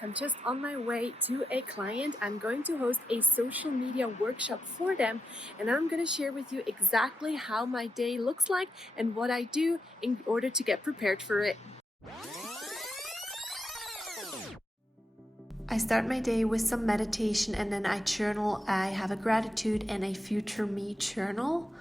I'm just on my way to a client. I'm going to host a social media workshop for them, and I'm going to share with you exactly how my day looks like and what I do in order to get prepared for it. I start my day with some meditation and then I journal. I have a gratitude and a future me journal.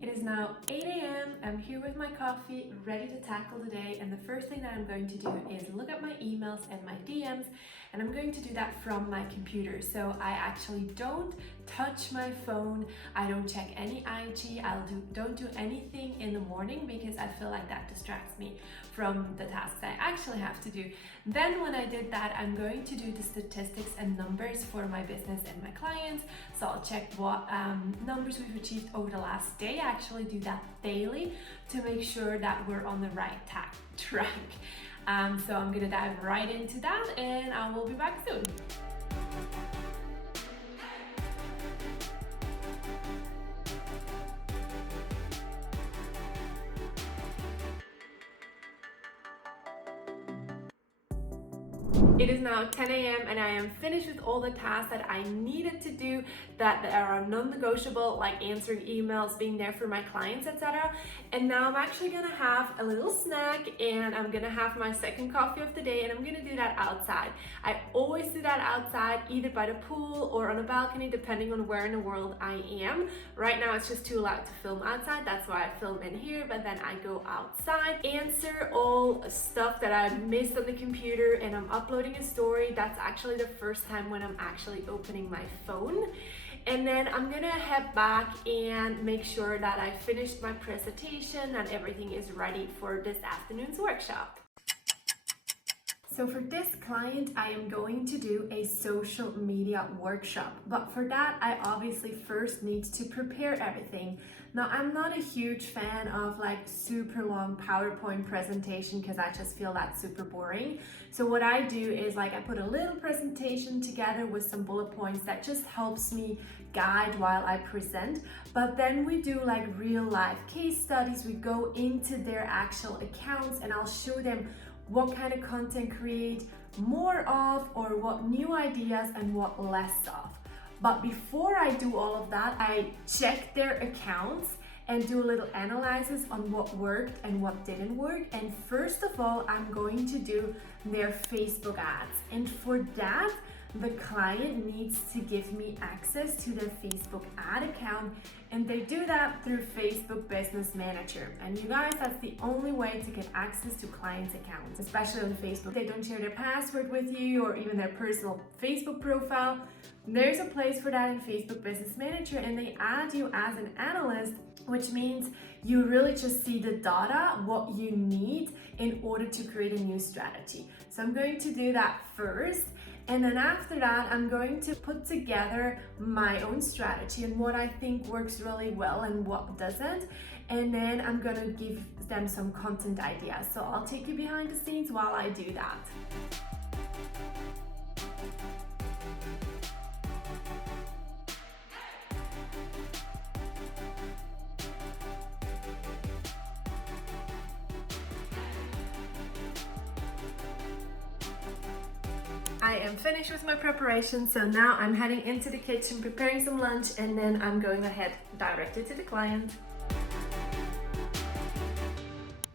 It is now 8 a.m. I'm here with my coffee, ready to tackle the day, and the first thing that I'm going to do is look at my emails and my DMs, and I'm going to do that from my computer. So I actually don't touch my phone, I don't check any IG, don't do anything in the morning because I feel like that distracts me from the tasks I actually have to do. Then when I did that, I'm going to do the statistics and numbers for my business and my clients. So I'll check what numbers we've achieved over the last day. I actually do that daily to make sure that we're on the right track. So I'm gonna dive right into that and I will be back soon. It is now 10 a.m. and I am finished with all the tasks that I needed to do that are non-negotiable, like answering emails, being there for my clients, etc. And now I'm actually gonna have a little snack and I'm gonna have my second coffee of the day, and I'm gonna do that outside. I always do that outside, either by the pool or on a balcony, depending on where in the world I am. Right now it's just too loud to film outside, that's why I film in here, but then I go outside, answer all stuff that I missed on the computer, and I'm uploading a story. That's actually the first time when I'm actually opening my phone. And then I'm gonna head back and make sure that I finished my presentation and everything is ready for this afternoon's workshop. So for this client, I am going to do a social media workshop, but for that, I obviously first need to prepare everything. Now, I'm not a huge fan of like super long PowerPoint presentation because I just feel that's super boring. So what I do is like I put a little presentation together with some bullet points that just helps me guide while I present. But then we do like real life case studies. We go into their actual accounts and I'll show them what kind of content create more of, or what new ideas and what less of. But before I do all of that, I check their accounts and do a little analysis on what worked and what didn't work. And first of all, I'm going to do their Facebook ads. And for that, the client needs to give me access to their Facebook ad account, and they do that through Facebook Business Manager. And you guys, that's the only way to get access to clients' accounts, especially on Facebook. They don't share their password with you or even their personal Facebook profile. There's a place for that in Facebook Business Manager, and they add you as an analyst, which means you really just see the data, what you need in order to create a new strategy. So I'm going to do that first. And then after that, I'm going to put together my own strategy and what I think works really well and what doesn't. And then I'm gonna give them some content ideas. So I'll take you behind the scenes while I do that. I am finished with my preparation, so now I'm heading into the kitchen, preparing some lunch, and then I'm going ahead directly to the client.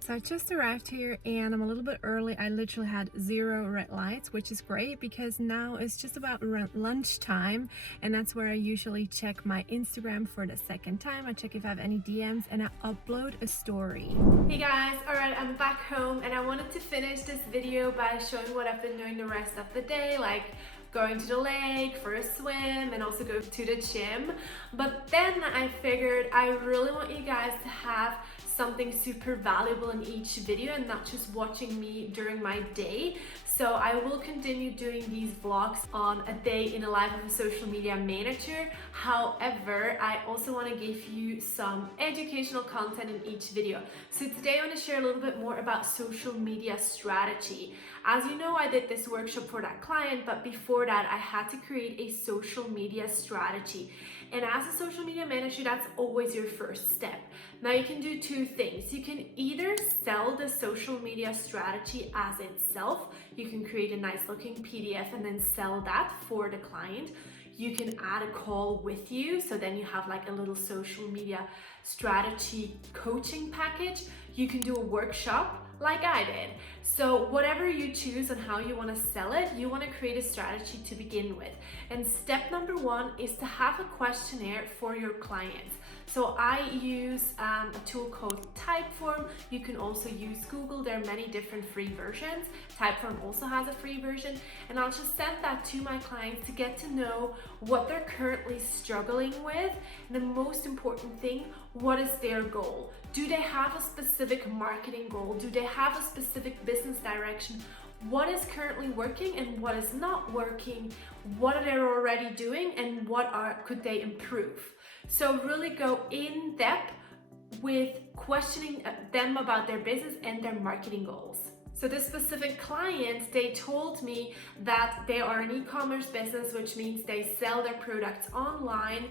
So I just arrived here and I'm a little bit early. I literally had 0 red lights, which is great because now it's just about lunchtime, and that's where I usually check my Instagram for the second time. I check if I have any DMs and I upload a story. Hey guys, alright, I'm back home and I wanted to finish this video by showing what I've been doing the rest of the day, like going to the lake for a swim and also go to the gym. But then I figured I really want you guys to have something super valuable in each video and not just watching me during my day. So I will continue doing these vlogs on a day in the life of a social media manager. However, I also want to give you some educational content in each video. So today I want to share a little bit more about social media strategy. As you know, I did this workshop for that client, but before that I had to create a social media strategy. And as a social media manager, that's always your first step. Now you can do 2 two things. You can either sell the social media strategy as itself. You can create a nice looking PDF and then sell that for the client. You can add a call with you, so then you have like a little social media strategy coaching package. You can do a workshop like I did. So whatever you choose on how you want to sell it, you want to create a strategy to begin with. And step number one is to have a questionnaire for your clients. So I use a tool called Typeform. You can also use Google. There are many different free versions. Typeform also has a free version. And I'll just send that to my clients to get to know what they're currently struggling with. And the most important thing, what is their goal? Do they have a specific marketing goal? Do they have a specific business direction? What is currently working and what is not working? What are they already doing and could they improve? So really go in depth with questioning them about their business and their marketing goals. So this specific client, they told me that they are an e-commerce business, which means they sell their products online,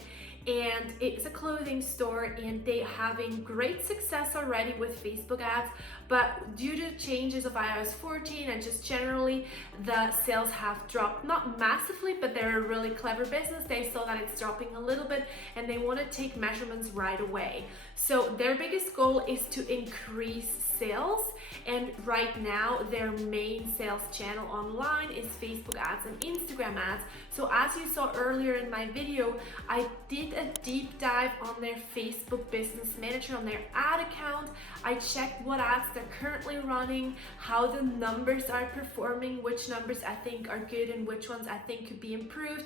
and it's a clothing store, and they're having great success already with Facebook ads, but due to changes of iOS 14 and just generally the sales have dropped, not massively, but they're a really clever business. They saw that it's dropping a little bit and they want to take measurements right away. So their biggest goal is to increase sales, and right now their main sales channel online is Facebook ads and Instagram ads. So as you saw earlier in my video, I did a deep dive on their Facebook Business Manager, on their ad account. I checked what ads they're currently running, how the numbers are performing, which numbers I think are good and which ones I think could be improved.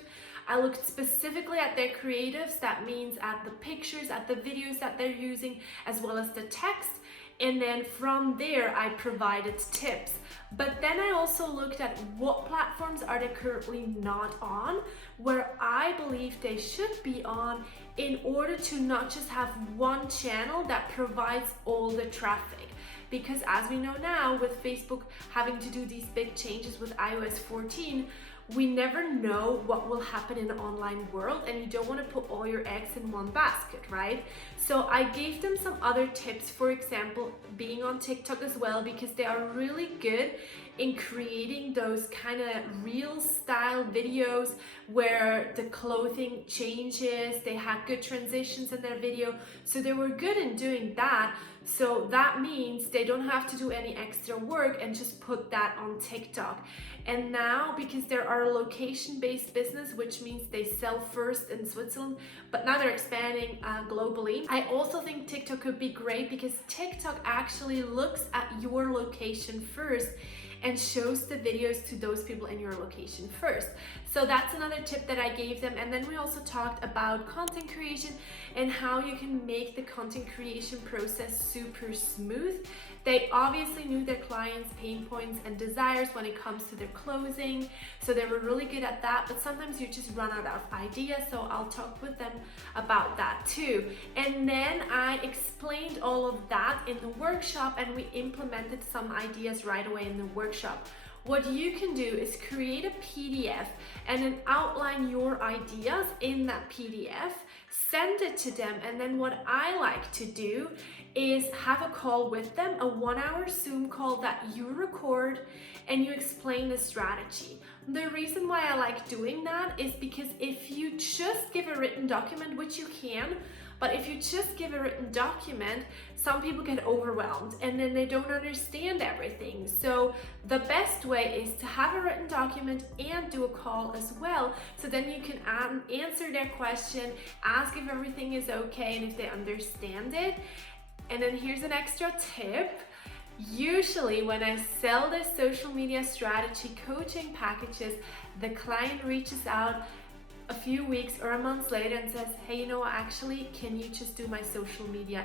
I looked specifically at their creatives, that means at the pictures, at the videos that they're using, as well as the text. And then from there, I provided tips. But then I also looked at what platforms are they currently not on, where I believe they should be on, in order to not just have one channel that provides all the traffic. Because as we know now, with Facebook having to do these big changes with iOS 14, we never know what will happen in the online world, and you don't want to put all your eggs in one basket, right? So I gave them some other tips, for example, being on TikTok as well, because they are really good in creating those kind of reel style videos where the clothing changes, they have good transitions in their video. So they were good in doing that. So that means they don't have to do any extra work and just put that on TikTok. And now, because they are a location-based business, which means they sell first in Switzerland, but now they're expanding globally. I also think TikTok could be great because TikTok actually looks at your location first and shows the videos to those people in your location first. So that's another tip that I gave them. And then we also talked about content creation and how you can make the content creation process super smooth. They obviously knew their clients' pain points and desires when it comes to their closing, so they were really good at that, but sometimes you just run out of ideas, so I'll talk with them about that too. And then I explained all of that in the workshop, and we implemented some ideas right away in the workshop. What you can do is create a PDF and then outline your ideas in that PDF, send it to them, and then what I like to do is have a call with them, a 1-hour Zoom call that you record and you explain the strategy. The reason why I like doing that is because if you just give a written document, which you can, but if you just give a written document, some people get overwhelmed and then they don't understand everything. So the best way is to have a written document and do a call as well. So then you can answer their question, ask if everything is okay and if they understand it. And then here's an extra tip. Usually when I sell the social media strategy coaching packages, the client reaches out a few weeks or a month later and says, hey, you know what, actually, can you just do my social media?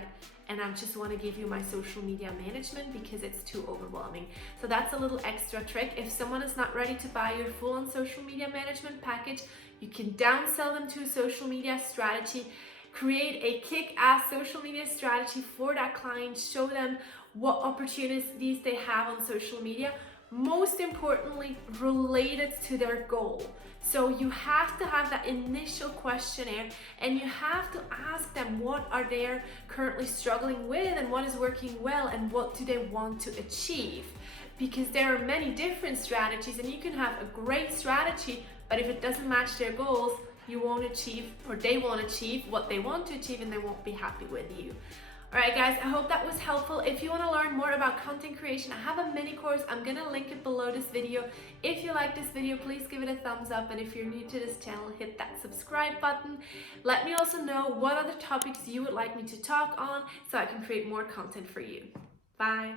And I just want to give you my social media management because it's too overwhelming. So that's a little extra trick. If someone is not ready to buy your full-on social media management package, you can downsell them to a social media strategy. Create a kick-ass social media strategy for that client, show them what opportunities they have on social media, most importantly, related to their goal. So you have to have that initial questionnaire and you have to ask them what are they currently struggling with and what is working well and what do they want to achieve. Because there are many different strategies and you can have a great strategy, but if it doesn't match their goals, you won't achieve, or they won't achieve what they want to achieve and they won't be happy with you. Alright guys, I hope that was helpful. If you want to learn more about content creation, I have a mini course. I'm going to link it below this video. If you like this video, please give it a thumbs up. And if you're new to this channel, hit that subscribe button. Let me also know what other topics you would like me to talk on so I can create more content for you. Bye.